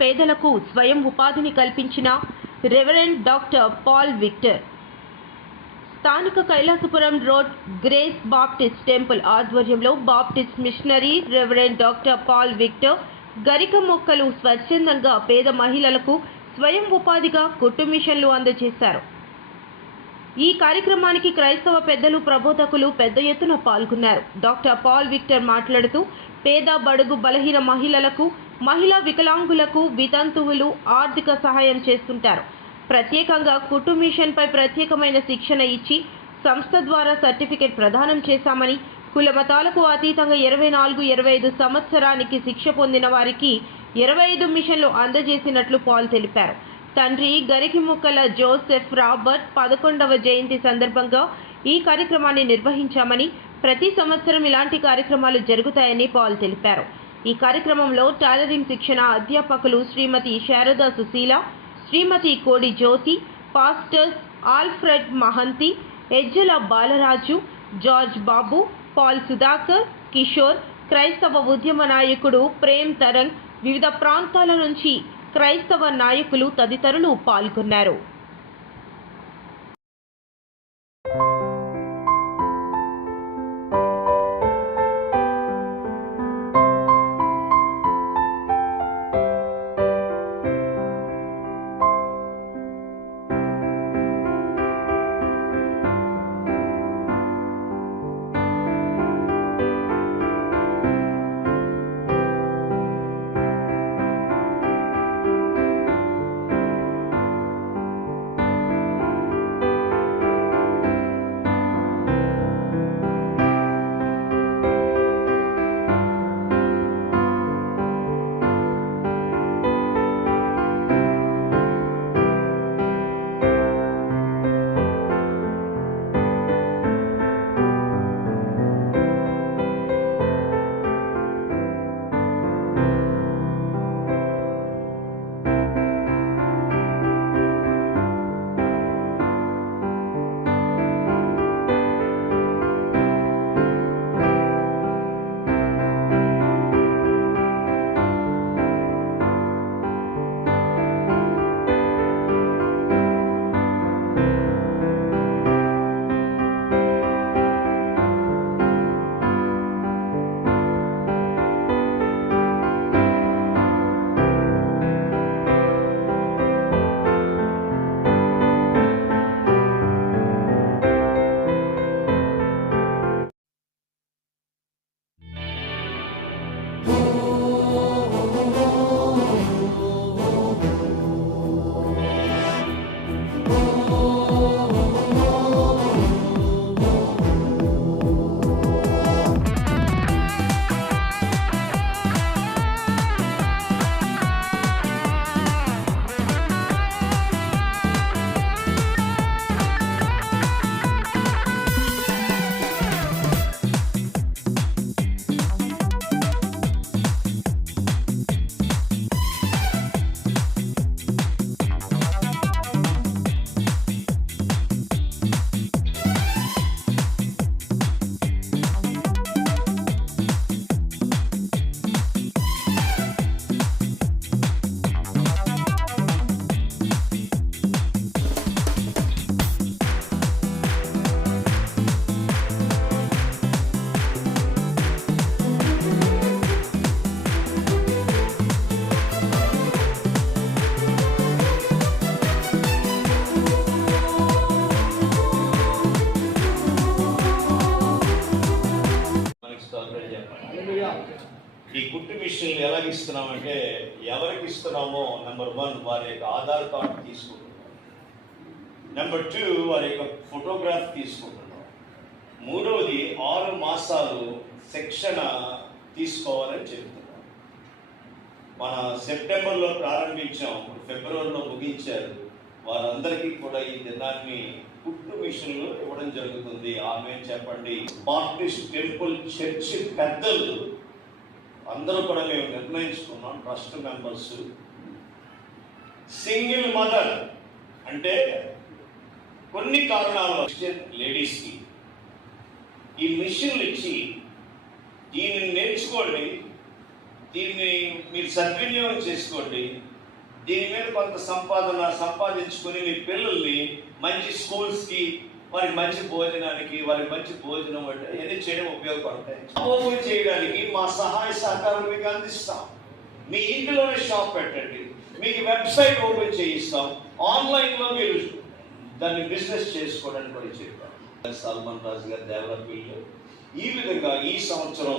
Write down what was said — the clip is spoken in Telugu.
పేదలకు స్వయం ఉపాధిని కల్పించిన రెవరెండ్ డాక్టర్ పాల్ విక్టర్ స్థానిక Kailasapuram road Grace Baptist Temple ఆధ్వర్యంలో Baptist missionary reverend doctor Paul Victor గరిక మొక్కలు స్వచ్ఛందంగా పేద మహిళలకు స్వయం ఉపాధిగా కుట్టు మిషన్లు అందజేశారు. ఈ కార్యక్రమానికి క్రైస్తవ పెద్దలు, ప్రబోధకులు పెద్ద ఎత్తున పాల్గొన్నారు. డాక్టర్ పాల్ విక్టర్ మాట్లాడుతూ పేద, బడుగు, బలహీన మహిళలకు, మహిళా వికలాంగులకు, వితంతువులు ఆర్థిక సహాయం చేస్తుంటారు. ప్రత్యేకంగా కుట్టు మిషన్పై ప్రత్యేకమైన శిక్షణ ఇచ్చి సంస్థ ద్వారా సర్టిఫికెట్ ప్రదానం చేశామని, కులమతాలకు అతీతంగా 24-25 సంవత్సరానికి శిక్ష పొందిన వారికి 25 మిషన్లు అందజేసినట్లు పాల్ తెలిపారు. తండ్రి గరికిముక్కల జోసెఫ్ రాబర్ట్ 11వ జయంతి సందర్భంగా ఈ కార్యక్రమాన్ని నిర్వహించామని, ప్రతి సంవత్సరం ఇలాంటి కార్యక్రమాలు జరుగుతాయని పాల్ తెలిపారు. ఈ కార్యక్రమంలో టైలరింగ్ శిక్షణ అధ్యాపకులు శ్రీమతి Sharada Sushila, Shrimati Kodi Jyoti, pastors Alfred Mahanti, Ejjala Balaraju, George Babu, Paul Sudhakar, Kishore, క్రైస్తవ ఉద్యమ నాయకుడు ప్రేమ్ తరంగ్, వివిధ ప్రాంతాల నుంచి క్రైస్తవ నాయకులు తదితరులు పాల్గొన్నారు. ఈ కుట్టు మిషన్లు ఎలాగ ఇస్తున్నామంటే, ఎవరికి ఇస్తున్నామో నెంబర్ 1 వారి యొక్క ఆధార్ కార్డు తీసుకుంటున్నాం, నెంబర్ 2 వారి యొక్క ఫోటోగ్రాఫ్ తీసుకుంటున్నాం, మూడవది 6 మాసాలు శిక్షణ తీసుకోవాలని చెప్తున్నాం. మన సెప్టెంబర్లో ప్రారంభించాం, ఫిబ్రవరిలో ముగించారు. వారందరికీ కూడా ఈ దినాన్ని కుట్టు మిషన్లు ఇవ్వడం జరుగుతుంది. ఆమె చెప్పండి. బాప్టిస్ట్ టెంపుల్ చర్చ్ పెద్దలు అందరూ కూడా మేము నిర్ణయించుకున్నాం, ట్రస్ట్ మెంబర్స్. సింగిల్ మదర్ అంటే కొన్ని కారణాలు లేడీస్కి ఈ మిషన్లు ఇచ్చి దీన్ని నేర్చుకోండి, దీన్ని మీరు సద్వినియోగం చేసుకోండి. దీని మీద కొంత సంపాదించుకొని మీ పిల్లల్ని మంచి స్కూల్స్కి, వారికి మంచి భోజనానికి, వారికి మంచి భోజనం అంటే ఇవన్నీ చేయడం ఉపయోగపడతాయి. ఓపెన్ చేయడానికి మా సహాయ సహకారం మీకు అందిస్తాం. మీ ఇంటిలోనే షాప్ పెట్టండి, మీకు వెబ్సైట్ ఓపెన్ చేయిస్తాం, ఆన్లైన్లో మీరు దాన్ని బిజినెస్ చేసుకోవడానికి కూడా చెప్పాం. సల్మాన్ రాజు గారి డెవలప్మెంట్ ఈ విధంగా ఈ సంవత్సరం